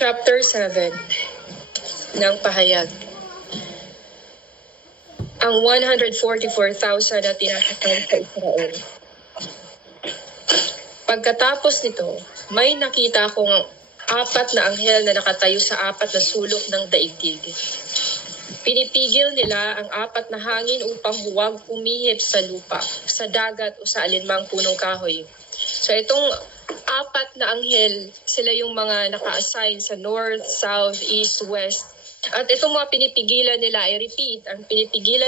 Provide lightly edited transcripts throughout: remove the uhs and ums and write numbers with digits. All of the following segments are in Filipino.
chapter 7 ng pahayag. Ang 144,000 na tinatakal sa Israel. Pagkatapos nito, may nakita akong 4 na anghel na nakatayo sa 4 na sulok ng daigdig. Pinipigil nila ang 4 na hangin upang huwag umihip sa lupa, sa dagat o sa alinmang punong kahoy. So itong 4 na anghel, sila yung mga naka-assign sa north, south, east, west. At itong mga pinipigilan nila, I repeat, ang pinipigil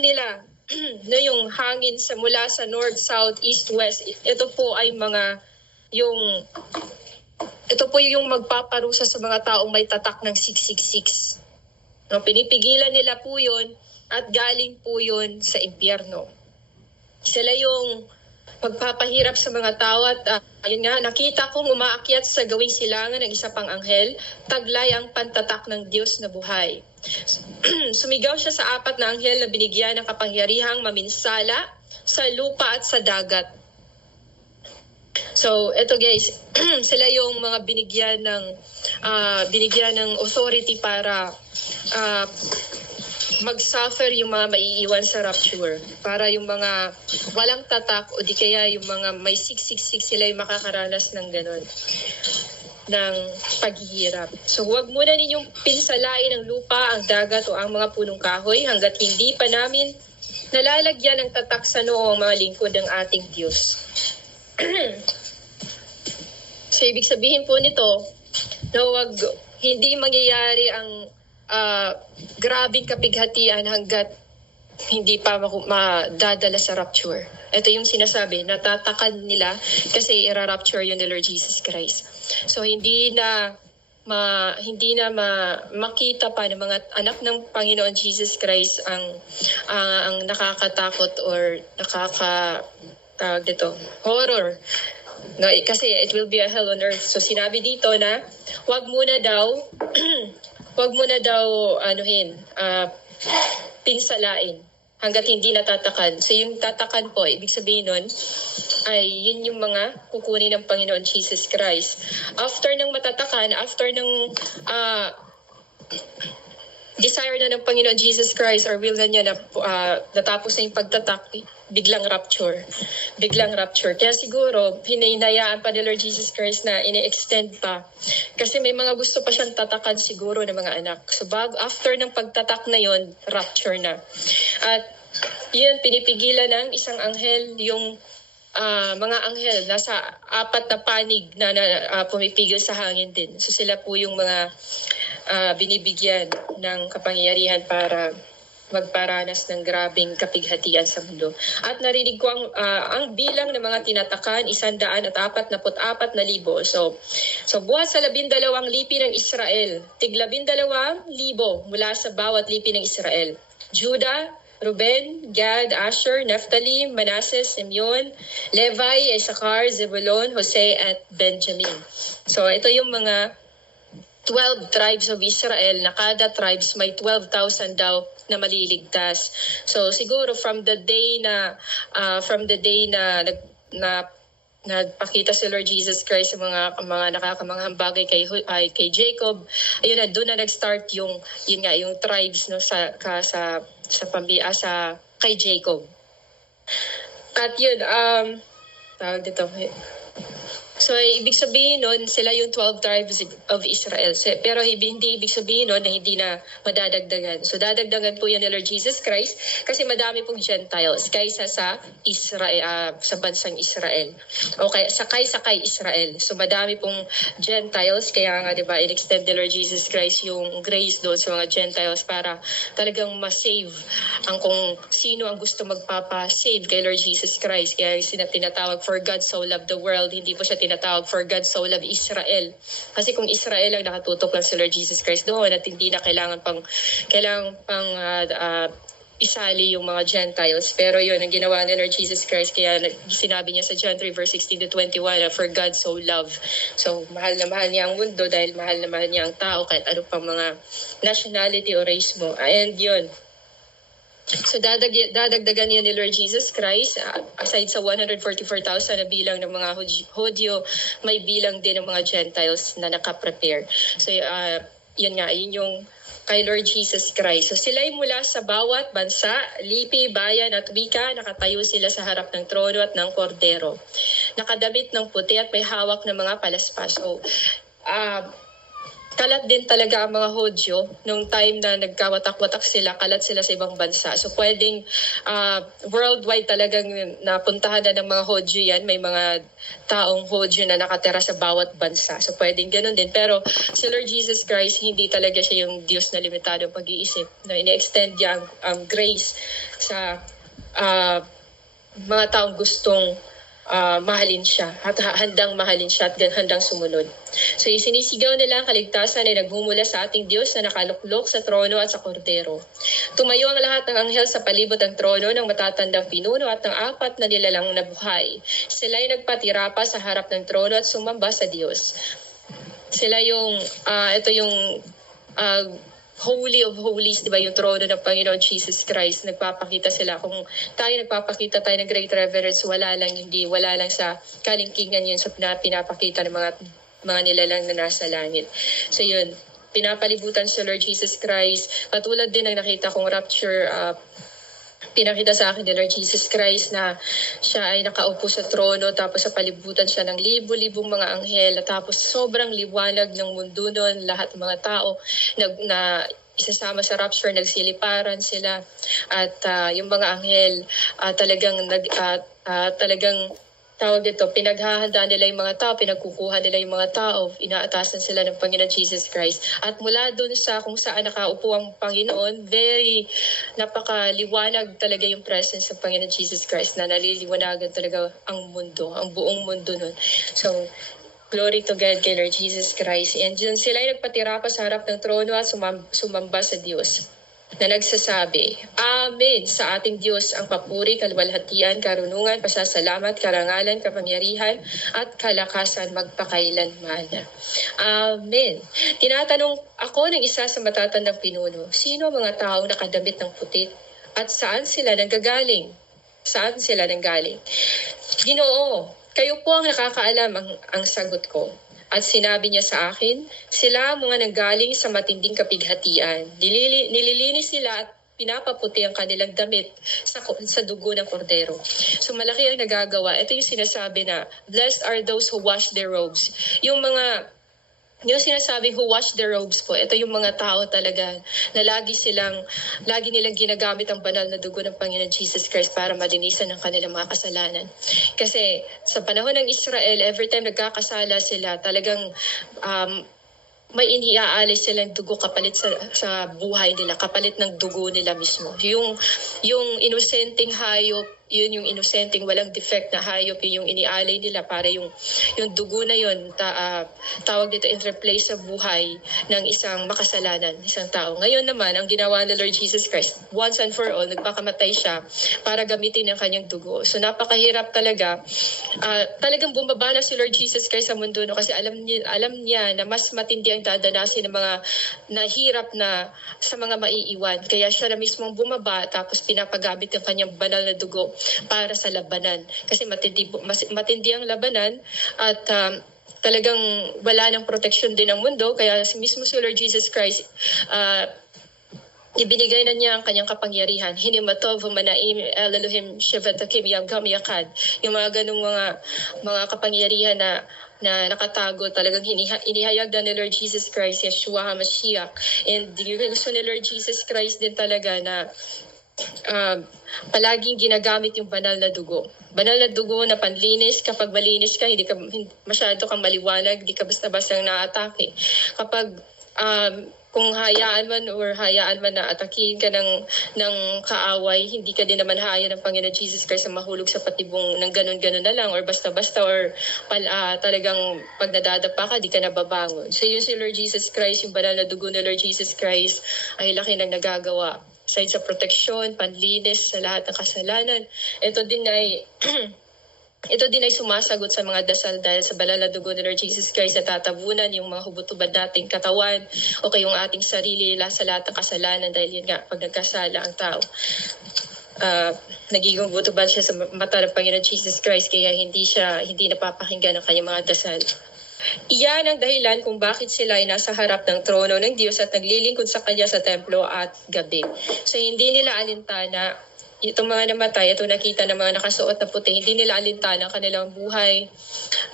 nila na yung hangin mula sa north, south, east, west. Ito po yung magpaparusa sa mga taong may tatak ng 666. No, pinipigilan nila po yun at galing po yun sa impyerno. Sila yung magpapahirap sa mga tao at ayun nga, nakita kong umaakyat sa gawing silangan ng isa pang anghel, taglay ang pantatak ng Diyos na buhay. Sumigaw siya sa 4 na anghel na binigyan ng kapangyarihang maminsala sa lupa at sa dagat. So, eto guys, sila yung mga binigyan ng authority para mag-suffer yung mga maiiwan sa rapture. Para yung mga walang tatak o di kaya yung mga may 666 sila yung makakaranas ng ganon, ng paghihirap. So huwag muna ninyong pinsalain ang lupa, ang dagat o ang mga punong kahoy hanggat hindi pa namin nalalagyan ng tatak sa noo ang mga lingkod ng ating Diyos. So ibig sabihin po nito na hindi mangyayari ang grabing kapighatian hanggat hindi pa madadala sa rapture. Ito yung sinasabi, natatakan nila kasi ira-rapture yun ni Lord Jesus Christ. So hindi na makita pa ng mga anak ng Panginoon Jesus Christ ang nakakatakot or horror. No, kasi it will be a hell on earth. So sinabi dito na wag muna daw pinsalain hanggat hindi natatakan. So yung tatakan po, ibig sabihin nun, ay yun yung mga kukunin ng Panginoon Jesus Christ. After ng matatakan, after ng desire na ng Panginoon Jesus Christ or will na niya na natapos na yung pagtatak, biglang rapture. Kaya siguro, hinayaan pa ni Lord Jesus Christ na ini-extend pa. Kasi may mga gusto pa siyang tatakan siguro ng mga anak. So after ng pagtatak na yon, rapture na. At yun, pinipigilan ng isang anghel yung mga anghel nasa 4 na panig na pumipigil sa hangin din. So sila po yung mga binibigyan ng kapangyarihan para magparanas ng grabing kapighatian sa mundo. At narinig ko ang bilang ng mga tinatakan, 144,000. So buhat sa 12 lipi ng Israel, tig 12,000 mula sa bawat lipi ng Israel. Judah, Ruben, Gad, Asher, Naphtali, Manasseh, Simeon, Levi, Issachar, Zebulon, Jose, at Benjamin. So ito yung mga 12 tribes of Israel na kada tribes may 12,000 daw na maliligtas. So siguro from the day na nagpakita si Lord Jesus Christ sa mga nakakamanghang bagay kay Jacob, ayun na, doon na nag-start yung tribes no sa kay Jacob. At yun tawag dito. So, ibig sabihin nun, sila yung 12 tribes of Israel. Pero hindi ibig sabihin nun na hindi na madadagdagan. So, dadagdagan po yan ni Lord Jesus Christ kasi madami pong Gentiles kaysa sa Israel, sa bansang Israel. O sakay Israel. So, madami pong Gentiles. Kaya nga, di ba, in-extend ni Lord Jesus Christ yung grace doon sa mga Gentiles para talagang ma-save ang kung sino ang gusto magpapa-save kay Lord Jesus Christ. Kaya tinatawag, for God so loved the world, hindi po siya tinatawag for God so loved Israel. Kasi kung Israel lang nakatutok lang si Lord Jesus Christ doon at hindi na kailangan pang isali yung mga Gentiles. Pero yun, ang ginawa ni Lord Jesus Christ, kaya sinabi niya sa John 3 verse 16 to 21, for God so loved. So, mahal na mahal niya ang mundo dahil mahal na mahal niya ang tao kahit ano pang mga nationality o race mo. And yun, So dadagdagan niya ni Lord Jesus Christ, aside sa 144,000 na bilang ng mga Hudyo, may bilang din ng mga Gentiles na nakaprepare. So yun yung kay Lord Jesus Christ. So sila'y mula sa bawat bansa, lipi, bayan at wika, nakatayo sila sa harap ng trono at ng kordero. Nakadamit ng puti at may hawak ng mga palaspas. So kalat din talaga ang mga Hudyo nung time na nagkawatak-watak sila, kalat sila sa ibang bansa. So pwedeng worldwide talagang napuntahan na ng mga Hudyo yan. May mga taong Hudyo na nakatira sa bawat bansa. So pwedeng ganun din. Pero si Lord Jesus Christ, hindi talaga siya yung Diyos na limitado pag-iisip. No, ini-extend niya ang grace sa mga taong gustong mahalin siya at handang mahalin siya at handang sumunod. So isinisigaw nila ang kaligtasan ay nagmumula sa ating Diyos na nakaluklok sa trono at sa kordero. Tumayo ang lahat ng anghel sa palibot ng trono ng matatandang pinuno at ng apat na nilalang na buhay. Sila ay nagpatira pa sa harap ng trono at sumamba sa Diyos. Sila yung, ito yung Holy of Holies, di ba, yung trono ng Panginoon Jesus Christ. Nagpapakita sila. Kung nagpapakita tayo ng great reverence, wala lang sa kalingkingan yun sa pinapakita ng mga nilalang na nasa langit. So yun, pinapalibutan sa Lord Jesus Christ. Katulad din ng nakita kong rapture, pinakita sa akin ni Lord Jesus Christ na siya ay nakaupo sa trono, tapos sa palibutan siya ng libo-libong mga anghel, tapos sobrang liwanag ng mundo noon, lahat ng mga tao na isasama sa rapture, nagsiliparan sila, at yung mga anghel talagang tawag dito, pinaghahandaan nila yung mga tao, pinagkukuha nila yung mga tao, inaatasan sila ng Panginoon Jesus Christ. At mula dun sa kung saan nakaupo ang Panginoon, very napakaliwanag talaga yung presence ng Panginoon Jesus Christ na naliliwanagan talaga ang mundo, ang buong mundo nun. So, glory to God kay Lord Jesus Christ. And dun sila ay nagpatira pa sa harap ng trono at sumamba sa Diyos na nagsasabi, Amen sa ating Diyos ang papuri, kaluwalhatian, karunungan, pasasalamat, karangalan, kapangyarihan, at kalakasan magpakailanman. Amen. Tinatanong ako ng isa sa matatandang pinuno, sino ang mga taong nakadamit ng puti at saan sila nanggagaling? Saan sila nanggaling? Ginoo, kayo po ang nakakaalam ang sagot ko. At sinabi niya sa akin, sila ang mga nanggaling sa matinding kapighatian. Nililinis sila at pinapaputi ang kanilang damit sa dugo ng kordero. So malaki ang nagagawa. Ito yung sinasabi na, blessed are those who wash their robes. Yung sinasabi who wash their robes po, ito yung mga tao talaga na lagi nilang ginagamit ang banal na dugo ng Panginoon Jesus Christ para malinisan ang kanilang mga kasalanan. Kasi sa panahon ng Israel, every time nagkakasala sila, talagang may iniaalay silang dugo kapalit sa buhay nila, kapalit ng dugo nila mismo. Yung inosenteng hayop, yun yung inosenteng walang defect na hayop, yung inialay nila para yung dugo na yun tawag dito in replace sa buhay ng isang makasalanan, isang tao. Ngayon naman, ang ginawa ng Lord Jesus Christ, once and for all, nagpakamatay siya para gamitin ang kanyang dugo. So napakahirap talaga. Talagang bumaba na si Lord Jesus Christ sa mundo, no? Kasi alam niya na mas matindi ang dadanasin ng mga nahirap na sa mga maiiwan. Kaya siya na mismo bumaba, tapos pinapagamit ang kanyang banal na dugo para sa labanan. Kasi matindi ang labanan at talagang wala ng protection din ang mundo. Kaya mismo si Lord Jesus Christ, ibinigay na niya ang kanyang kapangyarihan. Hinimatov, manaim, Elohim, Shevatakim, Yagam, Yakad. Yung mga ganung mga kapangyarihan na nakatago, talagang inihayag na ni Lord Jesus Christ, Yeshua HaMashiach. And yung gusto ni Lord Jesus Christ din talaga na palaging ginagamit yung banal na dugo. Banal na dugo na panlinis. Kapag malinis ka, hindi masyado kang maliwanag, hindi ka basta-basta naatake. Kapag kung hayaan man na atakihin ka ng kaaway, hindi ka din naman haya ng Panginoon Jesus Christ na mahulog sa patibong ng ganun-ganun na lang or basta-basta or talagang pag nadadapa ka, di ka nababangon. So yun si Lord Jesus Christ, yung banal na dugo ng Lord Jesus Christ ay laki ng nagagawa. Aside sa proteksyon, panlinis sa lahat ng kasalanan, ito din ay Ito din ay sumasagot sa mga dasal dahil sa banal na dugo ni Lord Jesus Christ na tatabunan yung mga hubot-hubad nating katawan o kayong ating sarili sa lahat ng kasalanan dahil yun nga, pag nagkasala ang tao, nagiging hubot-hubad siya sa mata ng Panginoon Jesus Christ kaya hindi napapakinggan ang kanyang mga dasal. Iyan ang dahilan kung bakit sila ay nasa harap ng trono ng Diyos at naglilingkod sa Kanya sa templo at gabi. So hindi nila alintana itong mga namatay, itong nakita ng mga nakasuot na puti, hindi nila alintana ang kanilang buhay.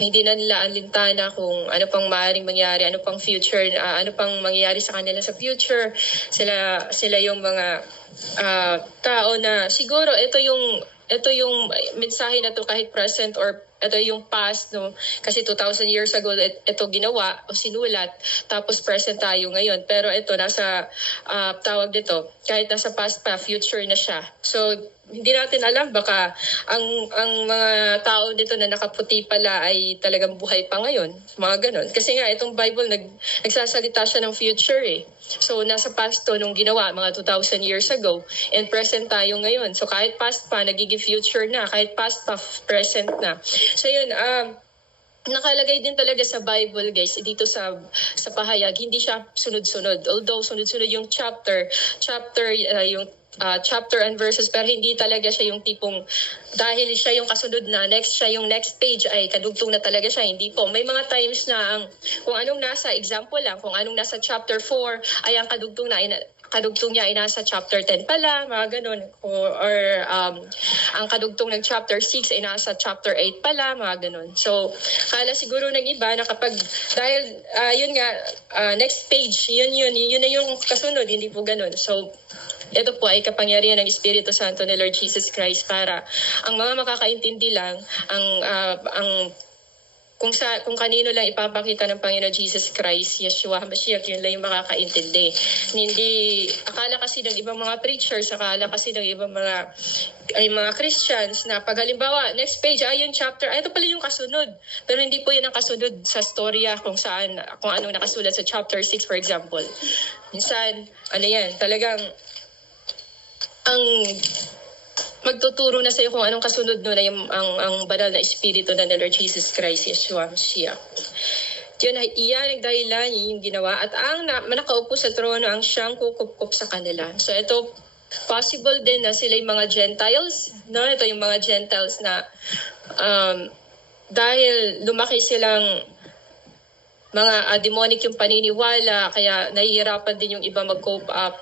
Hindi na nila alintana kung ano pang maaaring mangyari, ano pang future, ano pang mangyayari sa kanila sa future. Sila yung mga tao na siguro ito yung mensahe na to kahit present or ito yung past, no? Kasi 2,000 years ago, ito ginawa o sinulat, tapos present tayo ngayon. Pero ito, nasa tawag dito, kahit nasa past pa, future na siya. So, hindi natin alam, baka ang mga tao dito na nakaputi pala ay talagang buhay pa ngayon. Mga ganon. Kasi nga, itong Bible, nagsasalita siya ng future eh. So, nasa past to nung ginawa, mga 2,000 years ago, and present tayo ngayon. So, kahit past pa, nagiging future na. Kahit past pa, present na. So, yun, nakalagay din talaga sa Bible, guys, dito sa pahayag, hindi siya sunod-sunod. Although, sunod-sunod yung chapter and verses, pero hindi talaga siya yung tipong dahil siya yung kasunod na yung next page ay kadugtong na talaga siya. Hindi po. May mga times na kung anong nasa, example lang, kung anong nasa chapter 4 ay ang kadugtong niya ay nasa chapter 10 pala, mga ganun. Or ang kadugtong ng chapter 6 ay nasa chapter 8 pala, mga ganun. So, kala siguro ng iba na kapag, dahil yun nga, next page, yun na yung kasunod, hindi po ganun. So, ito po ay kapangyarihan ng Espiritu Santo ni Lord Jesus Christ para ang mga makakaintindi lang ang kung kanino lang ipapakita ng Panginoon Jesus Christ, Yeshua HaMashiach, yun lang yung makakaintindi. Hindi, akala kasi ng ibang mga preachers, akala kasi ng ibang mga Christians na pag halimbawa, next page, yung chapter, ito pala yung kasunod. Pero hindi po yan ang kasunod sa storya kung anong nakasulat sa chapter 6, for example. Minsan, talagang, ang magtuturo na sa iyo kung anong kasunod nun ay ang banal na Espiritu na ni Lord Jesus Christ, Yeshua HaMashiach. Iyan ang dahilan, yung ginawa. At ang nakaupo sa trono, ang siyang kukup-kup sa kanila. So ito, possible din na sila yung mga Gentiles. No? Ito yung mga Gentiles na dahil lumaki silang mga demonic yung paniniwala, kaya nahihirapan din yung iba mag-cope up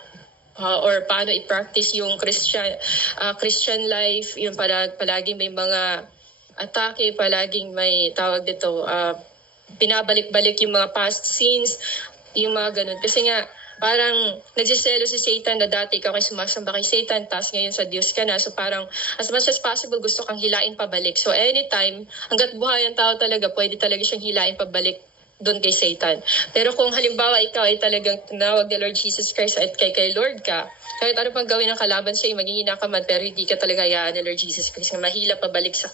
or paano i-practice yung Christian life, yung palaging may mga atake, palaging may tawag dito, pinabalik-balik yung mga past sins, yung mga ganun. Kasi nga, parang nagsiselo si Satan na dati ikaw ay sumasamba kay Satan, tapos ngayon sa Diyos ka na. So parang as much as possible gusto kang hilain pabalik. So anytime, hanggat buhay ang tao talaga, pwede talaga siyang hilain pabalik doon kay Satan. Pero kung halimbawa ikaw ay talagang tinawag ni Lord Jesus Christ at kay Lord ka, kahit ano pang gawin ng kalaban sa'yo, maghihina ka man, pero hindi ka talaga hayaan ni Lord Jesus Christ na mahila pabalik sa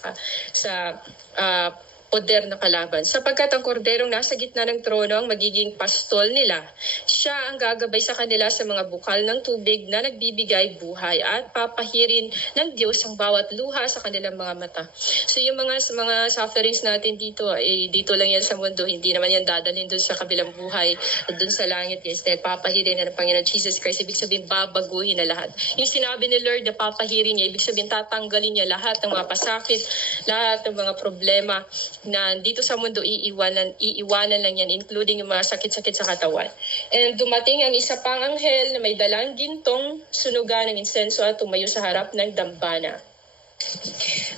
poder na kalaban. Sapagkat ang korderong nasa gitna ng trono ang magiging pastol nila. Siya ang gagabay sa kanila sa mga bukal ng tubig na nagbibigay buhay at papahirin ng Diyos ang bawat luha sa kanilang mga mata. So yung mga sufferings natin dito, dito lang yan sa mundo. Hindi naman yan dadalhin doon sa kabilang buhay at doon sa langit. Yes, dahil papahirin na ng Panginoon Jesus Christ. Ibig sabihin, babaguhin na lahat. Yung sinabi ni Lord na papahirin niya, ibig sabihin, tatanggalin niya lahat ng mga pasakit, lahat ng mga problema na dito sa mundo iiwanan lang yan, including yung mga sakit-sakit sa katawan. And dumating ang isa pang anghel na may dalang gintong, sunugan ng insenso at tumayo sa harap ng dambana.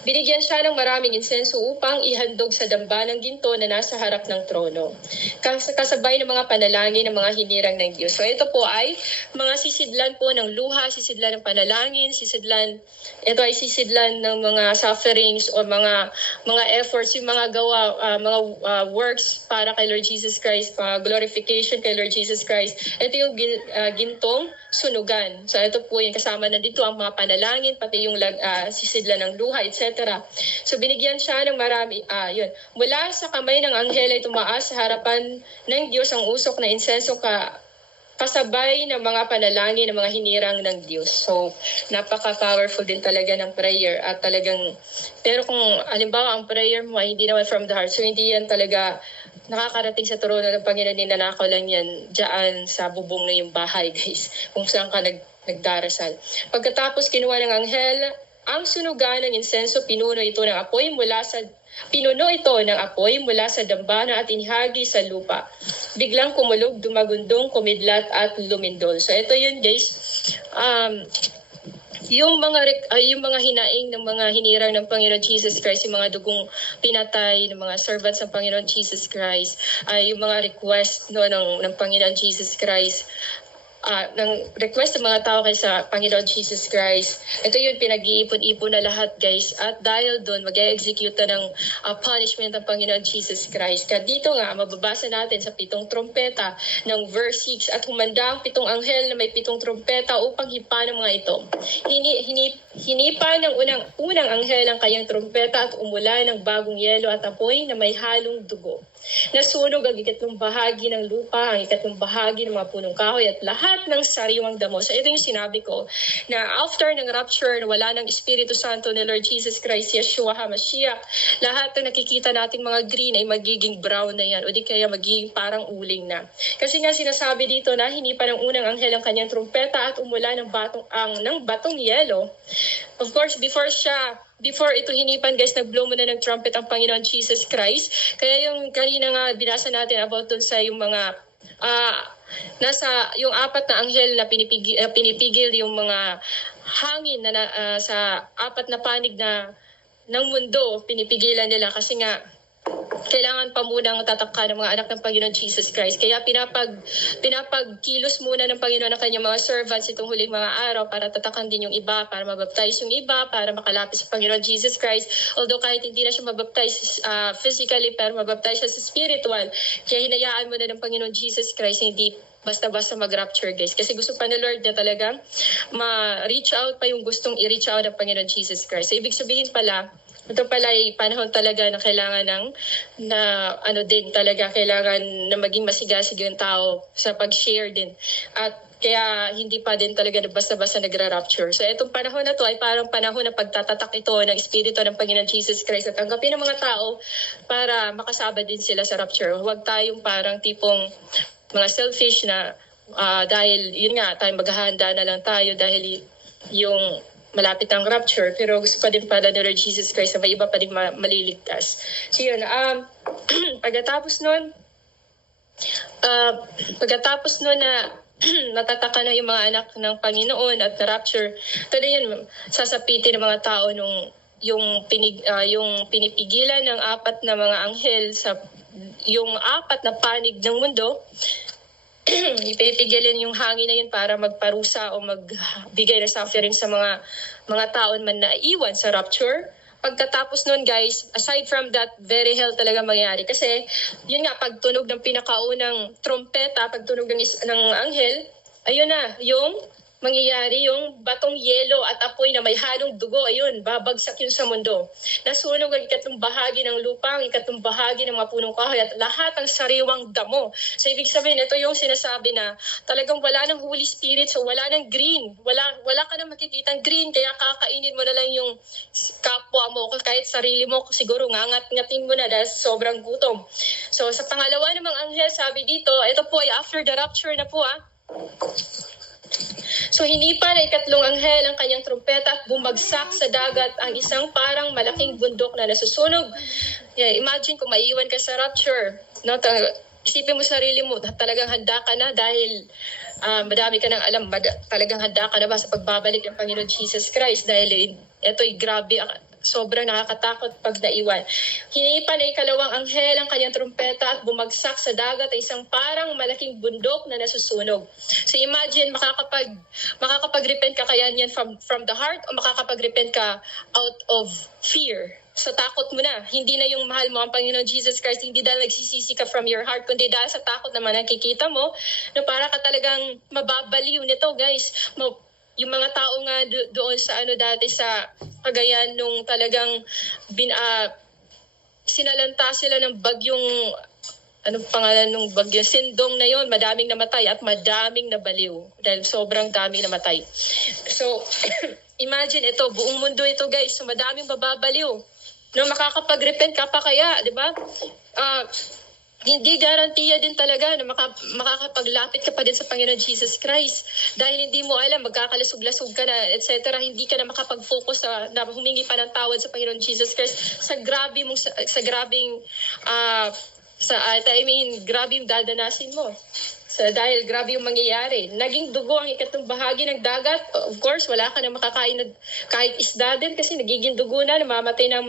Binigyan siya ng maraming insenso upang ihandog sa dambanang ginto na nasa harap ng trono. Kasabay ng mga panalangin ng mga hinirang ng Diyos. So ito po ay mga sisidlan po ng luha, sisidlan ng panalangin, ito ay sisidlan ng mga sufferings o mga efforts, yung mga gawa, mga works para kay Lord Jesus Christ, glorification kay Lord Jesus Christ. Ito yung gintong sunugan. So ito po yung kasama na dito ang mga panalangin, pati yung sisidlan ng luha, etc. So binigyan siya ng marami, mula sa kamay ng anghel ay tumaas sa harapan ng Diyos ang usok na insenso kasabay ng mga panalangin ng mga hinirang ng Diyos. So, napaka-powerful din talaga ng prayer at talagang, pero kung halimbawa ang prayer mo ay hindi naman from the heart, so hindi yan talaga nakakarating sa trono ng Panginoon, ninanakaw lang yan dyan sa bubong na yung bahay, guys, kung saan ka nagdarasal. Pagkatapos kinuha ng anghel ang sunugan ng insenso, pinuno ito ng apoy mula sa dambana at inihagi sa lupa. Biglang kumulog, dumagundong, kumidlat at lumindol. So ito yun, guys. Yung mga hinaing ng mga hinirang ng Panginoon Jesus Christ, yung mga dugong pinatay ng mga servants ng Panginoon Jesus Christ, yung mga request ng Panginoon Jesus Christ, ng request ng mga tao kay sa Panginoon Jesus Christ. Ito yun, pinag-iipon-ipon na lahat, guys. At dahil doon, mag-execute ng punishment ng Panginoon Jesus Christ. Kaya dito nga, mababasa natin sa 7 trompeta ng verse 6, at humanda ang 7 anghel na may 7 trompeta upang hipa ng mga ito. Hinipa ng unang anghel ang kanyang trompeta at umula ng bagong yelo at apoy na may halong dugo. Nasunog ang ikatlong bahagi ng lupa, ang ikatlong bahagi ng mga punong kahoy at lahat ng sariwang damo. So ito yung sinabi ko, na after ng rapture, wala ng Espiritu Santo ni Lord Jesus Christ, Yeshua HaMashiach, lahat ng nakikita nating mga green ay magiging brown na yan, o di kaya magiging parang uling na. Kasi nga sinasabi dito na hinipa ng unang anghel ang kanyang trumpeta at umula ng batong yelo. Of course, before ito hinipan, guys, nag-blow muna ng trumpet ang Panginoon Jesus Christ. Kaya yung kanina nga binasa natin about dun sa yung mga yung 4 na anghel na pinipigil yung mga hangin sa 4 na panig ng mundo, pinipigilan nila kasi nga kailangan pa munang tatakka ng mga anak ng Panginoon Jesus Christ. Kaya pinapagkilos muna ng Panginoon ng kanyang mga servants itong huling mga araw para tatakan din yung iba, para mabaptize yung iba, para makalapit sa Panginoon Jesus Christ. Although kahit hindi na siya mabaptize physically, pero mabaptize siya sa spiritual. Kaya hinayaan muna ng Panginoon Jesus Christ, hindi basta-basta mag-rapture, guys. Kasi gusto pa ni Lord na talagang ma-reach out pa yung gustong i-reach out ng Panginoon Jesus Christ. So ibig sabihin pala, ito pala ay panahon talaga na kailangan kailangan na maging masigasig yung tao sa pag-share din. At kaya hindi pa din talaga basta-basta nagra-rapture. So itong panahon na to ay parang panahon na pagtatatak ito ng Espiritu ng Panginoon Jesus Christ at tanggapin ng mga tao para makasabad din sila sa rapture. Huwag tayong parang tipong mga selfish na dahil yun nga, tayo maghahanda na lang tayo dahil yung malapit ang rapture, pero gusto pa din pala ni Lord Jesus Christ na may iba pa din maliligtas. So yun, pagkatapos nun na natataka na yung mga anak ng Panginoon at na-rapture, ito na yun, sasapitin ng mga tao yung pinipigilan ng 4 na mga anghel sa yung 4 na panig ng mundo. Ipipigilin yung hangin na yun para magparusa o magbigay ng suffering sa mga taon man na iwan sa rapture. Pagkatapos nun, guys, aside from that, very hell talaga mangyayari. Kasi, yun nga, pagtunog ng pinakaunang trompeta, pagtunog ng anghel, ayun na, yung mangyayari yung batong yelo at apoy na may halong dugo, ayun, babagsak yun sa mundo. Nasunog ang ikatlong bahagi ng lupa, ang ikatlong bahagi ng mga punong kahoy at lahat ng sariwang damo. So, ibig sabihin, ito yung sinasabi na talagang wala ng Holy Spirit, so wala ng green. Wala ka na makikitang green, kaya kakainin mo na lang yung kapwa mo, kahit sarili mo, siguro ngangat-ngatin mo na dahil sobrang gutom. So, sa pangalawa namang anghel, sabi dito, ito po ay after the rapture na po, So hinipa na ikatlong anghel ang kanyang trumpeta at bumagsak sa dagat ang isang parang malaking bundok na nasusunog. Yeah, imagine kung maiiwan ka sa rapture. No? Isipin mo sarili mo, talagang handa ka na dahil madami ka nang alam, talagang handa ka na ba sa pagbabalik ng Panginoon Jesus Christ dahil ito'y grabe, sobrang nakakatakot pag naiwan. Hinipa na ikalawang anghel ang kanyang trumpeta at bumagsak sa dagat ay isang parang malaking bundok na nasusunog. So imagine, makakapag-repent ka kaya niyan from the heart o makakapag-repent ka out of fear. So takot mo na. Hindi na yung mahal mo ang Panginoon Jesus Christ, hindi dahil nagsisisi ka from your heart, kundi dahil sa takot naman nakikita mo na para ka talagang mababaliw nito, guys. Yung mga tao nga doon sa dati sa Cagayan nung talagang sinalanta sila ng bagyong anong pangalan ng bagyo? Sindong na yon, madaming namatay at madaming nabaliw dahil sobrang daming namatay. So, imagine ito, buong mundo ito guys, so madaming mababaliw. No, makakapag-repent ka pa kaya, di ba? Hindi garantiya din talaga na makakapaglapit ka pa din sa Panginoon Jesus Christ. Dahil hindi mo alam, magkakalasog-lasog ka na, etc. Hindi ka na makapag-focus na humingi pa ng tawad sa Panginoon Jesus Christ sa grabe mong, grabe yung dadanasin mo. Dahil grabe yung mangyayari. Naging dugo ang ikatlong bahagi ng dagat. Of course, wala ka na makakain na kahit isda din kasi nagiging dugo na, namamatay ng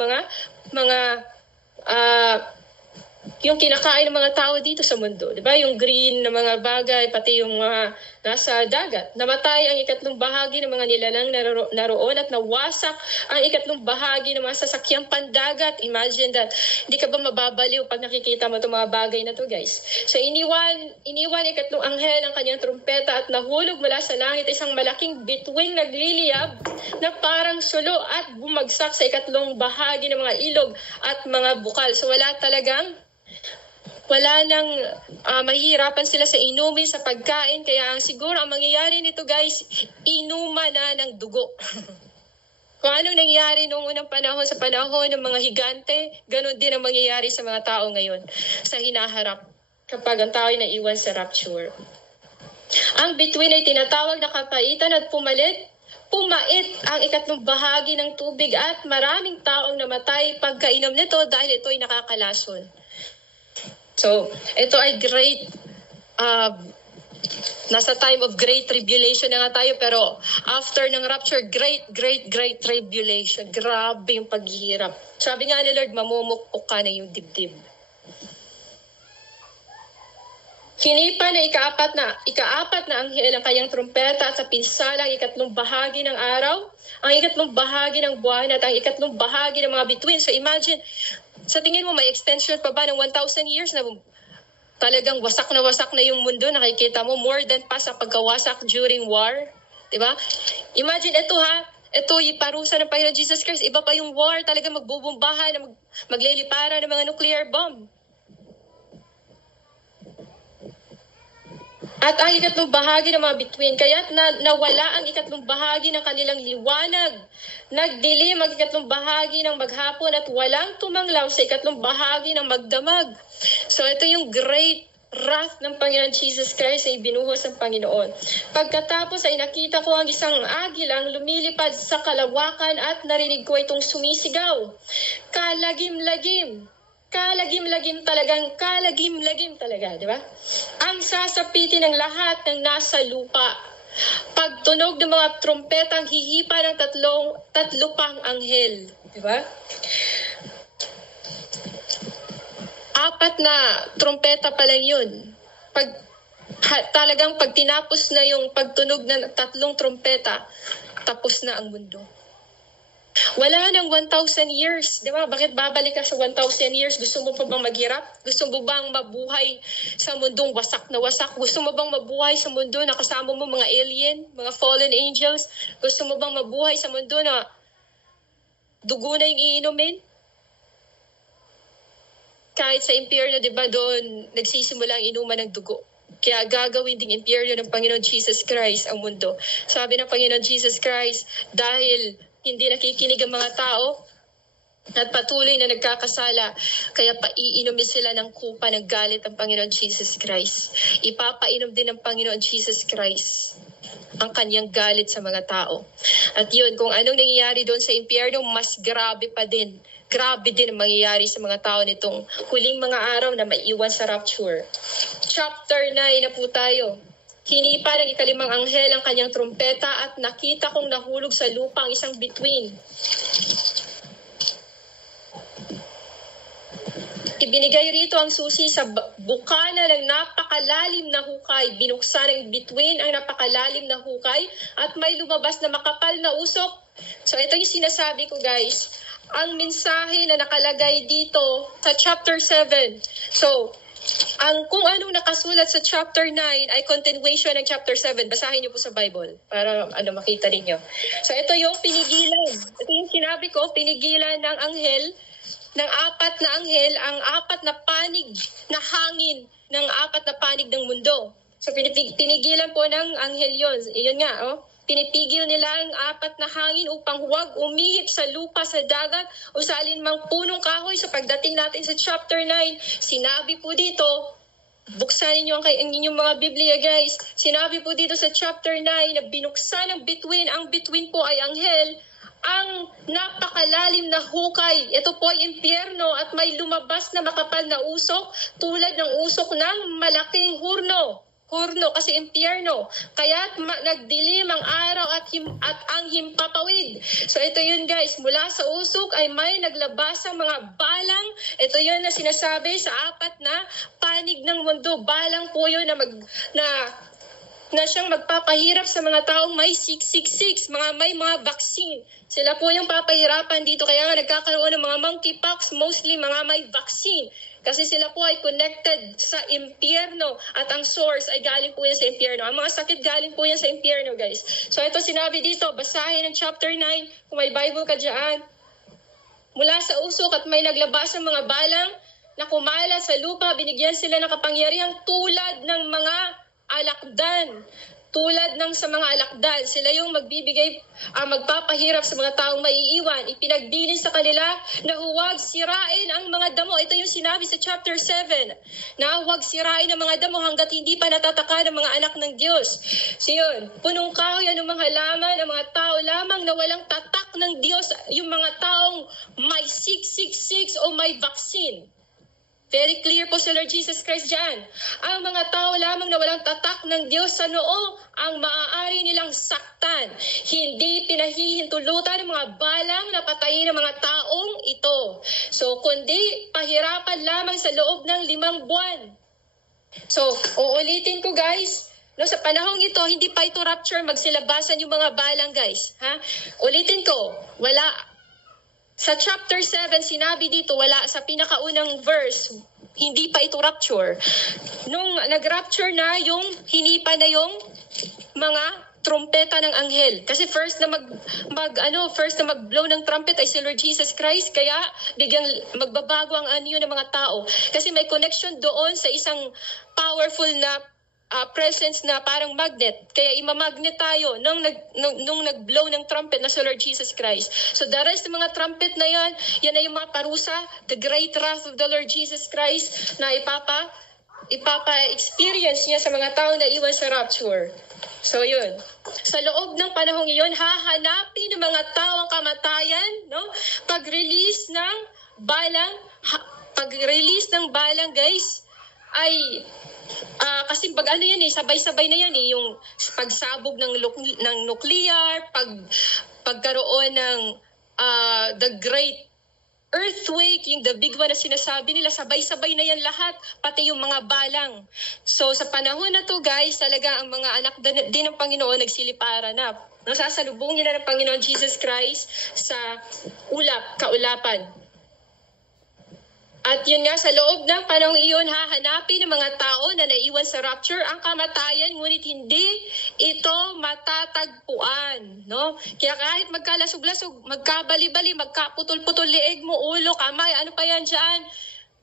yung kinakain ng mga tao dito sa mundo. Diba? Yung green na mga bagay, pati yung mga nasa dagat. Namatay ang ikatlong bahagi ng mga nilalang naroon at nawasak ang ikatlong bahagi ng mga sasakyang pandagat. Imagine that. Hindi ka ba mababaliw pag nakikita mo itong mga bagay na to, guys? So, iniwan ikatlong anghel ang kanyang trumpeta at nahulog mula sa langit isang malaking bituing nagliliyab na parang sulo at bumagsak sa ikatlong bahagi ng mga ilog at mga bukal. So, wala nang mahihirapan sila sa inumin, sa pagkain. Kaya siguro ang mangyayari nito guys, inuman na ng dugo. Kung anong nangyayari noong unang panahon sa panahon ng mga higante, ganun din ang mangyayari sa mga tao ngayon sa hinaharap kapag ang tao ay naiwan sa rapture. Ang bituin ay tinatawag na kapaitan at pumait ang ikatlong bahagi ng tubig at maraming taong namatay pagkainom nito dahil ito ay nakakalason. So, ito ay great, nasa time of great tribulation na nga tayo, pero after ng rapture, great tribulation. Grabe yung paghihirap. Sabi nga ni Lord, mamumukpok ka na yung dibdib. Hinipa na ikaapat na anghel ang kanyang trumpeta at sa pinsalang ikatlong bahagi ng araw, ang ikatlong bahagi ng buwan at ang ikatlong bahagi ng mga bituin. So imagine, sa tingin mo may extension pa ba ng 1,000 years na talagang wasak na yung mundo? Nakikita mo more than pa sa pagkawasak during war. Diba? Imagine ito ito yung parusa ng Panginoon Jesus Christ. Iba pa yung war, talagang magbubumbahan, maglilipara ng mga nuclear bomb. At ang ikatlong bahagi ng mga bituin, kaya't nawala ang ikatlong bahagi ng kanilang liwanag. Nagdilim ang ikatlong bahagi ng maghapon at walang tumanglaw sa ikatlong bahagi ng magdamag. So ito yung great wrath ng Panginoon Jesus Christ ay binuhos ng Panginoon. Pagkatapos ay nakita ko ang isang agilang lumilipad sa kalawakan at narinig ko itong sumisigaw. Kalagim-lagim talaga, di ba? Ang sasapitin ng lahat ng nasa lupa. Pagtunog ng mga trompetang hihipa ng tatlo pang anghel, di ba? 4 na trompeta pa lang yun. Talagang pag tinapos na yung pagtunog ng 3 trompeta, tapos na ang mundo. Wala nang 1,000 years. Di ba? Bakit babalik ka sa 1,000 years? Gusto mo pa bang maghirap? Gusto mo bang mabuhay sa mundong wasak na wasak? Gusto mo bang mabuhay sa mundo na kasama mo mga alien, mga fallen angels? Gusto mo bang mabuhay sa mundo na dugo na yung iinumin? Kahit sa impyerno, di ba, doon nagsisimula ang inuman ng dugo. Kaya gagawin ding impyerno ng Panginoon Jesus Christ ang mundo. Sabi ng Panginoon Jesus Christ, dahil hindi nakikinig ang mga tao at patuloy na nagkakasala, kaya paiinumin sila ng kupa ng galit ang Panginoon Jesus Christ. Ipapainom din ng Panginoon Jesus Christ ang kanyang galit sa mga tao. At yun, kung anong nangyayari doon sa impyerno, mas grabe pa din. Grabe din ang mangyayari sa mga tao nitong huling mga araw na maiwan sa rapture. Chapter 9 na po tayo. Hinipa ng ikalimang anghel ang kanyang trumpeta at nakita kong nahulog sa lupa ang isang bituin. Ibinigay rito ang susi sa bukana ng napakalalim na hukay. Binuksan ng bituin ang napakalalim na hukay at may lumabas na makapal na usok. So ito yung sinasabi ko guys. Ang mensahe na nakalagay dito sa chapter 7. So, kung anong nakasulat sa chapter 9 ay continuation ng chapter 7. Basahin niyo po sa Bible para makita ninyo. So ito yung pinigilan. Ito yung sinabi ko, pinigilan ng anghel ng apat na anghel ang apat na panig na hangin ng apat na panig ng mundo. So pinigilan po ng anghel yun. Iyon nga, pinipigil nila ang apat na hangin upang huwag umihip sa lupa, sa dagat, o sa alinmang punong kahoy. So pagdating natin sa chapter 9, sinabi po dito, buksan ninyo ang inyong mga Biblia, guys. Sinabi po dito sa chapter 9 na binuksan ang bituin. Ang bituin po ay anghel. Ang napakalalim na hukay, ito po ay impyerno at may lumabas na makapal na usok tulad ng usok ng malaking hurno kasi impyerno. Kaya nagdilim ang araw at ang himpapawid. So ito yun, guys, mula sa usok ay may naglabas ang mga balang. Ito yun na sinasabi sa apat na panig ng mundo. Balang po yun na siyang magpapahirap sa mga taong may 666, may mga vaccine. Sila po yung papahirapan dito. Kaya nga nagkakaroon ng mga monkeypox, mostly mga may vaccine. Kasi sila po ay connected sa impyerno at ang source ay galing po yan sa impyerno. Ang mga sakit galing po yan sa impyerno, guys. So ito sinabi dito, basahin ang chapter 9, kung may Bible ka dyan. Mula sa usok at may naglabas ng mga balang na kumala sa lupa, binigyan sila ng kapangyarihang tulad ng mga alakdan. Tulad ng sa mga alakdan, sila yung magpapahirap sa mga taong maiiwan. Ipinagbilin sa kanila na huwag sirain ang mga damo. Ito yung sinabi sa chapter 7, na huwag sirain ang mga damo hanggat hindi pa natataka ng mga anak ng Diyos. So yun, punong kahoy ng mga halaman, ang mga tao lamang na walang tatak ng Diyos, yung mga taong may 666 o may vaccine. Very clear po si Lord Jesus Christ dyan. Ang mga tao lamang na walang tatak ng Diyos sa noo ang maaari nilang saktan. Hindi pinahihintulutan ng mga balang na patayin ng mga taong ito. So, kundi pahirapan lamang sa loob ng 5 buwan. So, uulitin ko, guys. Sa panahong ito, hindi pa ito rapture, magsilabasan yung mga balang, guys. Ulitin ko, wala. Sa chapter 7, sinabi dito, wala sa pinakaunang verse, hindi pa ito rapture. Nung nag-rapture na, yung hinipa na yung mga trumpeta ng anghel. Kasi first na mag-blow ng trumpet ay si Lord Jesus Christ, kaya biglang magbabago ang anyo ng mga tao. Kasi may connection doon sa isang powerful na presence na parang magnet. Kaya imamagnet tayo nung nag-blow ng trumpet na si Lord Jesus Christ. So the rest ng mga trumpet na yan ay yung mga parusa, the great wrath of the Lord Jesus Christ na ipapa-experience niya sa mga taong naiwan sa rapture. So yun. Sa loob ng panahong iyon, hahanapin ng mga tao ang kamatayan, Pag-release ng balang, guys, ay kasi pag sabay-sabay na yan yung pagsabog ng nuclear, pagkaroon ng the great earthquake, yung the big one na sinasabi nila, sabay-sabay na yan lahat, pati yung mga balang. So sa panahon na to, guys, talaga ang mga anak din ng Panginoon nagsiliparan na. Sasalubungin na ng Panginoon Jesus Christ sa kaulapan. At yun nga, sa loob ng panahong iyon, hahanapin ng mga tao na naiwan sa rapture ang kamatayan, ngunit hindi ito matatagpuan. Kaya kahit magkalasog-lasog, magkabali-bali, magkaputol-putol lieg mo, ulo, kamay, ano pa yan dyan,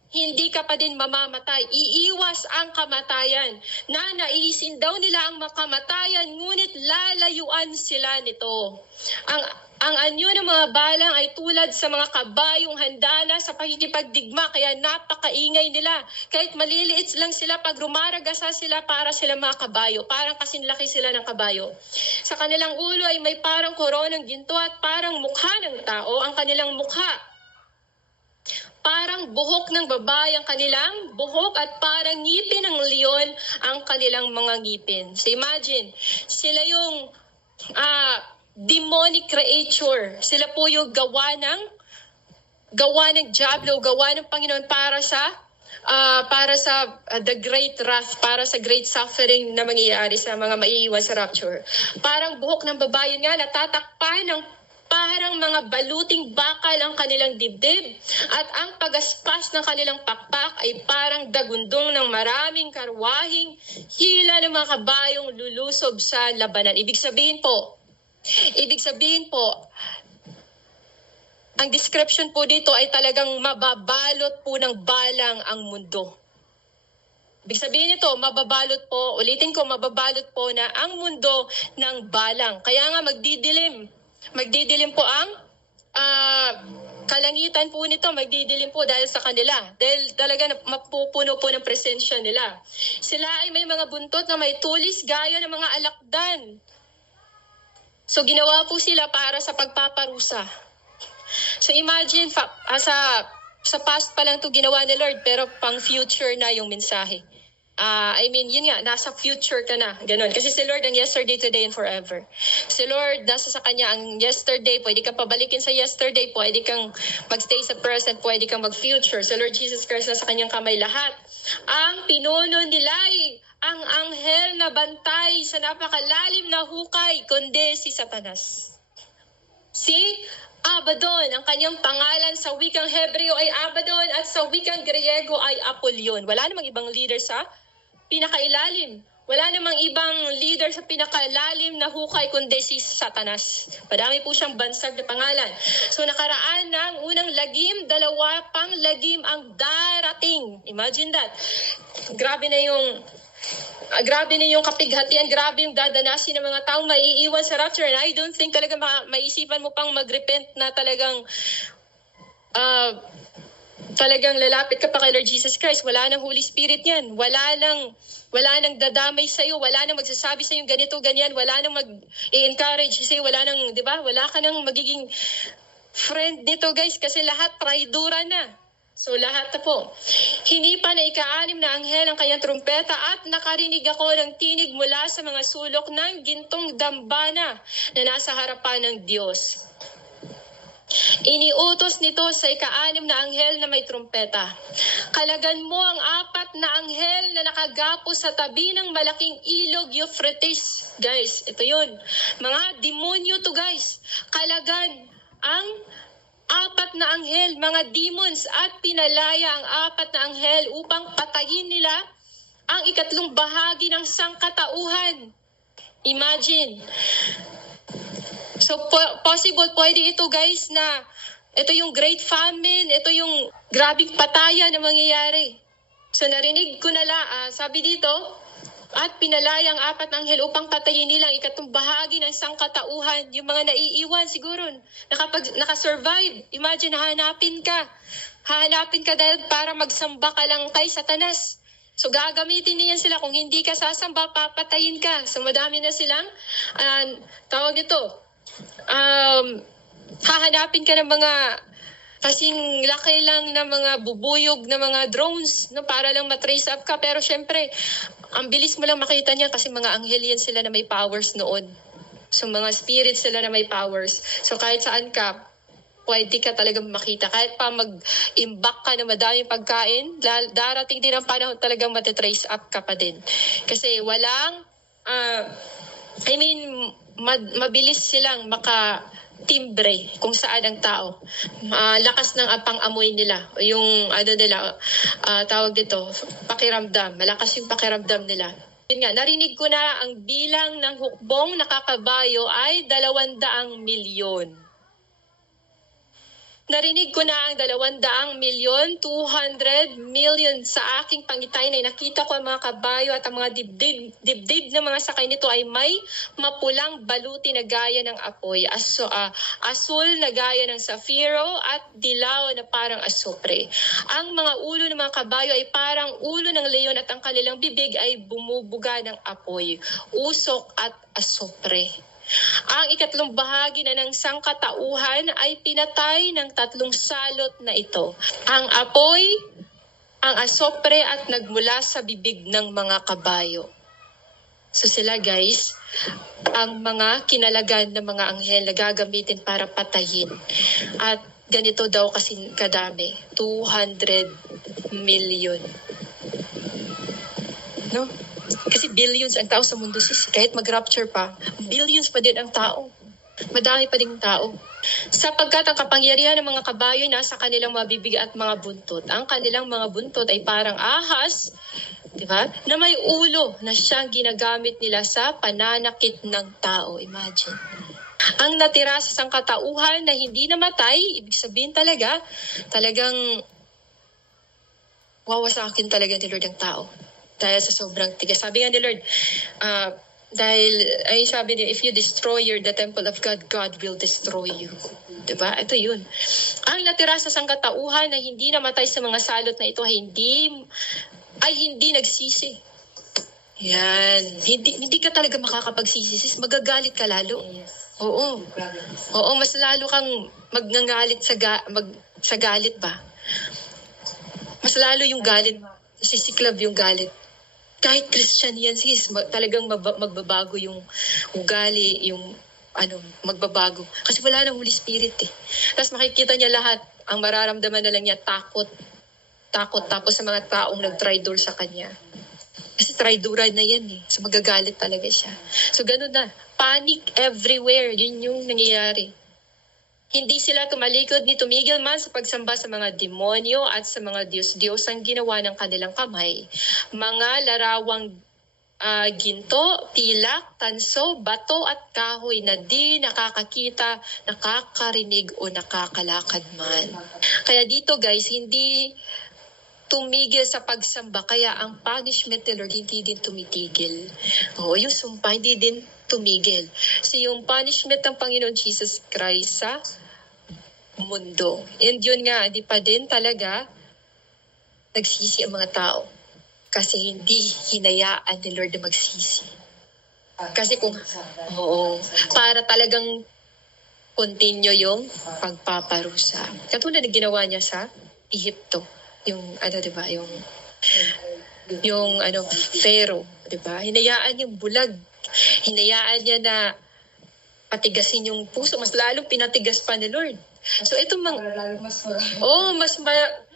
hindi ka pa din mamamatay. Iiwas ang kamatayan. Naisin daw nila ang makamatayan, ngunit lalayuan sila nito. Ang anyo ng mga balang ay tulad sa mga kabayong handa na sa pakikipagdigma, kaya napakaingay nila. Kahit maliliit lang sila, pag rumaragasa sila, para sila mga kabayo. Parang kasinlaki sila ng kabayo. Sa kanilang ulo ay may parang koronang ginto at parang mukha ng tao ang kanilang mukha. Parang buhok ng babae ang kanilang buhok at parang ngipin ng leon ang kanilang mga ngipin. So imagine, sila yung demonic creature. Sila po yung gawa ng diablo, gawa ng Panginoon para sa the great wrath, para sa great suffering na mangyayari sa mga maiiwan sa rapture. Parang buhok ng babae nga, natatakpan ng parang mga baluting bakal ang kanilang dibdib, at ang pagaspas ng kanilang pakpak ay parang dagundong ng maraming karwahing hila ng mga kabayong lulusob sa labanan. Ibig sabihin po, Ang description po dito ay talagang mababalot po ng balang ang mundo. Ibig sabihin nito, mababalot po, ulitin ko, mababalot po na ang mundo ng balang. Kaya nga magdidilim. Magdidilim po ang kalangitan po nito, magdidilim po dahil sa kanila. Dahil talaga mapupuno po ng presensya nila. Sila ay may mga buntot na may tulis gaya ng mga alakdan. So ginawa po sila para sa pagpaparusa. So imagine, sa past pa lang ito ginawa ni Lord, pero pang future na yung mensahe. Yun nga, nasa future ka na. Ganun. Kasi si Lord ang yesterday, today, and forever. Si Lord, nasa sa Kanya ang yesterday. Pwede kang pabalikin sa yesterday. Pwede kang magstay sa present. Pwede kang mag-future. Si Lord Jesus Christ, nasa Kanyang kamay lahat. Ang pinuno nila ay ang anghel na bantay sa napakalalim na hukay, kundi si Satanas. Si Abaddon, ang kanyang pangalan sa wikang Hebreo ay Abaddon at sa wikang Griego ay Apollyon. Wala namang ibang leader sa pinakailalim. Wala namang ibang leader sa pinakalalim na hukay kundi si Satanas. Madami po siyang bansag na pangalan. So nakaraan ng unang lagim, dalawa pang lagim ang darating. Imagine that. Grabe na yung kapighatian, grabe yung dadanasin ng mga taong maiiwan sa rapture. And I don't think talaga maisipan mo pang mag-repent na talagang lalapit ka pa kay Lord Jesus Christ. Wala nang Holy Spirit yan. Wala nang dadamay sa'yo. Wala nang magsasabi sa'yo ganito, ganyan. Wala nang mag-encourage sa'yo. Wala nang, di ba? Wala ka nang magiging friend dito, guys. Kasi lahat traidura na. So lahat na po. Hinipa na ika-6 na anghel ang kanyang trumpeta at nakarinig ako ng tinig mula sa mga sulok ng gintong dambana na nasa harapan ng Diyos. Iniutos nito sa ika-6 na anghel na may trumpeta. Kalagan mo ang 4 na anghel na nakagapos sa tabi ng malaking ilog Euphrates. Guys, ito yun. Mga demonyo to, guys. Kalagan ang 4 na anghel, mga demons, at pinalaya ang 4 na anghel upang patayin nila ang 3 bahagi ng sangkatauhan. Imagine. So, possible, pwede ito, guys, na ito yung great famine, ito yung grabing patayan na mangyayari. So, narinig ko na sabi dito, at pinalaya ang 4 na anghel upang patayin nilang 3 bahagi ng sangkatauhan. Yung mga naiiwan siguro, nakasurvive. Imagine, hahanapin ka dahil para magsamba ka lang kay Satanas. So gagamitin niyan sila. Kung hindi ka sasamba, papatayin ka. So madami na silang, tawag nito, hahanapin ka ng mga kasing laki lang na mga bubuyog na mga drones, no, para lang matrace up ka. Pero syempre, ang bilis mo lang makita niya kasi mga anghel yan sila na may powers noon. So mga spirits sila na may powers. So kahit saan ka, pwede ka talagang makita. Kahit pa mag-imbak ka na madaming pagkain, darating din ang panahon talagang matitrace up ka pa din. Kasi walang, mabilis silang makatimbre kung saan ang tao. Lakas ng pang-amoy nila. Yung tawag dito, pakiramdam. Malakas yung pakiramdam nila. Yun nga, narinig ko na ang bilang ng hukbong nakakabayo ay 200 milyon. Narinig ko na ang 200 milyon, 200 million sa aking pangitain ay nakita ko ang mga kabayo at ang mga dibdib ng mga sakay nito ay may mapulang baluti na gaya ng apoy, asul na gaya ng safiro at dilaw na parang asupre. Ang mga ulo ng mga kabayo ay parang ulo ng leon at ang kanilang bibig ay bumubuga ng apoy, usok at asupre. Ang 3 bahagi na ng sangkatauhan ay pinatay ng 3 salot na ito. Ang apoy, ang asopre at nagmula sa bibig ng mga kabayo. So sila, guys, ang mga kinalagan ng mga anghel na gagamitin para patayin. At ganito daw kasi kadami, 200 million. No? Kasi billions ang tao sa mundo, sis. Kahit mag-rapture pa, billions pa din ang tao. Madami pa din tao. Sapagkat ang kapangyarihan ng mga kabayo ay nasa kanilang mga bibig at mga buntot. Ang kanilang mga buntot ay parang ahas, di ba? Na may ulo na siyang ginagamit nila sa pananakit ng tao. Imagine. Ang natira sa sangkatauhan na hindi namatay, ibig sabihin talagang wawasakin talaga ni Lord ang tao. Dahil sa sobrang tigas. Sabi nga ni Lord, sabi niya, if you destroy the temple of God, God will destroy you. Diba? Ito yun. Ang natira sa sangkatauhan na hindi namatay sa mga salot na ito ay hindi nagsisi. Yan. Hindi ka talaga makakapagsisi. Magagalit ka lalo. Oo. Oo, mas lalo kang magngangalit sa galit ba? Mas lalo yung galit, sisiklab yung galit. Kahit Christian yan, sis, talagang magbabago yung ugali, yung magbabago. Kasi wala nang Holy Spirit eh. Tapos makikita niya lahat, ang mararamdaman na lang niya, takot. Tapos sa mga taong nag-tridor sa kanya. Kasi triduran na yan eh. So magagalit talaga siya. So ganun na. Panic everywhere. Yun yung nangyayari. Hindi sila tumalikod ni tumigil man sa pagsamba sa mga demonyo at sa mga Diyos-Diyos ang ginawa ng kanilang kamay. Mga larawang ginto, pilak, tanso, bato at kahoy na di nakakakita, nakakarinig o nakakalakad man. Kaya dito guys, hindi tumigil sa pagsamba. Kaya ang punishment ni Lord hindi din tumitigil. Oo, yung sumpa hindi din tumigil. So yung punishment ng Panginoon Jesus Christ sa mundo. And yun nga, di pa din talaga nagsisi ang mga tao. Kasi hindi hinayaan ni Lord na magsisi. Kasi para talagang continue yung pagpaparusa. Katulad na ginawa niya sa Ehipto. Yung, diba, yung Pharaoh, diba? Hinayaan yung bulag. Hinayaan niya na patigasin yung puso. Mas lalong pinatigas pa ni Lord. So itong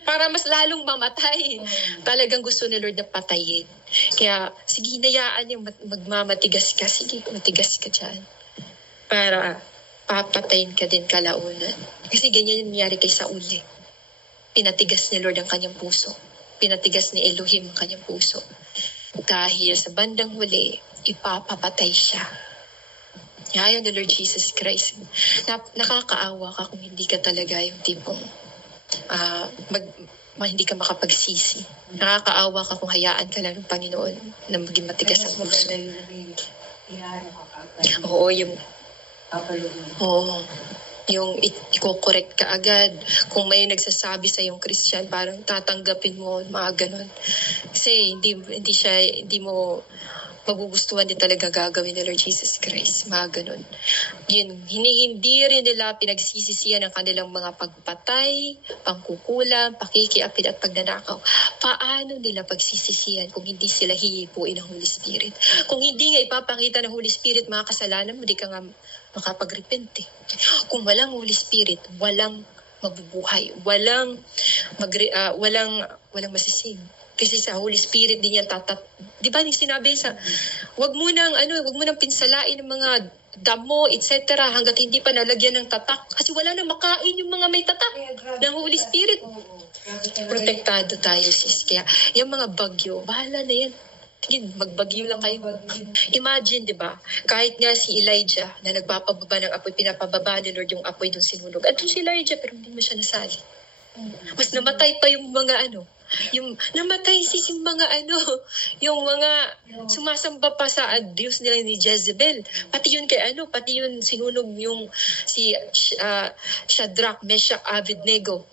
para mas lalong mamatay. Talagang gusto ni Lord na patayin. Kaya sige, hinayaan niya magmamatigas ka. Sige, matigas ka dyan. Para papatayin ka din kalaunan. Kasi ganyan yung nangyari kay Saul eh. Pinatigas ni Lord ang kanyang puso. Pinatigas ni Elohim ang kanyang puso. Dahil sa bandang huli, ipapapatay siya. Ayaw ni Lord Jesus Christ. Nakakaawa ka kung hindi ka talaga yung tipong hindi ka makapagsisi. Nakakaawa ka kung hayaan ka lang ng Panginoon na maging matigas ang puso. Oo, yung i-correct ka agad. Kung may nagsasabi sa yung Christian, parang tatanggapin mo, mga ganon. Kasi hindi mo magugustuhan din talaga gagawin ni Lord Jesus Christ. Mga ganun. Yun, hindi rin nila pinagsisisihan ang kanilang mga pagpatay, pangkukulam, pakikiapid at pagnanakaw. Paano nila pagsisisihan kung hindi sila hihipuin ng Holy Spirit? Kung hindi nga ipapakita ng Holy Spirit mga kasalanan mo, di ka nga makapag-repent eh. Kung walang Holy Spirit, walang mabubuhay, walang masising. Kasi sa Holy Spirit din yan di ba yung sinabi wag mo nang pinsalain ng mga damo, etc. hanggat hindi pa nalagyan ng tatak. Kasi wala nang makain yung mga may tatak ng Holy Spirit. Protektado tayo, sis. Kaya yung mga bagyo, bahala na yan. Magbagyo lang kayo. Imagine, di ba? Kahit nga si Elijah na nagpapababa ng apoy, pinapababa ni Lord yung apoy doon sinulog. At si Elijah, pero hindi mo siya nasali. Mas namatay pa yung mga yung namatay yung mga yung mga sumasamba pa sa Diyos nila ni Jezebel. Pati yun pati yun sinunog yung si Shadrach, Meshach, Abednego.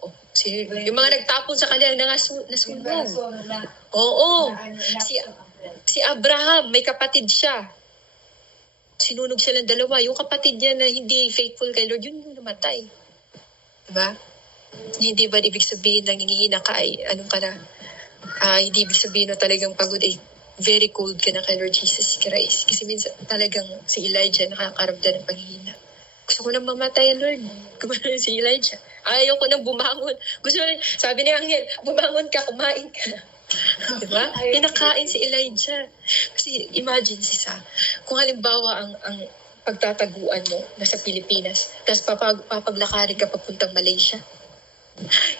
Yung mga nagtapon sa kanila nasunog. Oo. Si Abraham, may kapatid siya. Sinunog sila ng dalawa. Yung kapatid niya na hindi faithful kay Lord, yun yung namatay. Diba? Hindi ba ibig sabihin nangingihina ka ay hindi ibig sabihin na talagang pagod ay very cold ka na kay Lord Jesus Christ. Kasi minsan talagang si Elijah nakakaramdam ng panghihina. Gusto ko nang mamatay, Lord. Kumano si Elijah. Ayaw ko nang bumangon. Sabi ni Angel, bumangon ka, kumain ka na. Diba? Pinakain si Elijah. Kasi imagine kung halimbawa ang pagtataguan mo nasa Pilipinas, tapos papaglakarin ka papuntang Malaysia.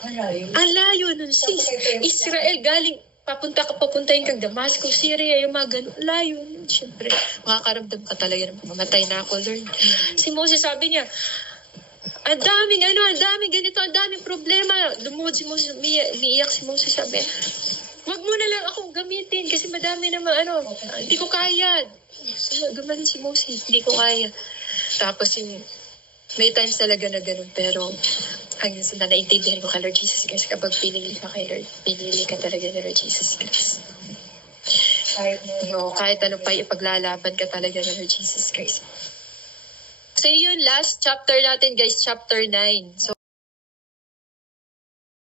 Ang layo nun, sis. Israel, galing papuntahin kang Damascus, Syria, yung mga ganun. Layo. Siyempre, makakaramdam ka talaga na mamatay na ako, Lord. Si Moses sabi niya, ang daming ganito, ang daming problema. Lumuhod si Moses, umiiyak si Moses, sabi, wag mo na lang akong gamitin kasi madami naman hindi ko kaya. Gumanon si Moses, hindi ko kaya. Tapos may times talaga na ganun, pero hanggang sa naintindihan ko kay Lord Jesus Christ, kapag pinili ka kay Lord, pinili ka talaga ni Lord Jesus Christ. Kahit ano pa ipaglalaban ka talaga ni Lord Jesus Christ. So yun, last chapter natin guys, chapter 9. So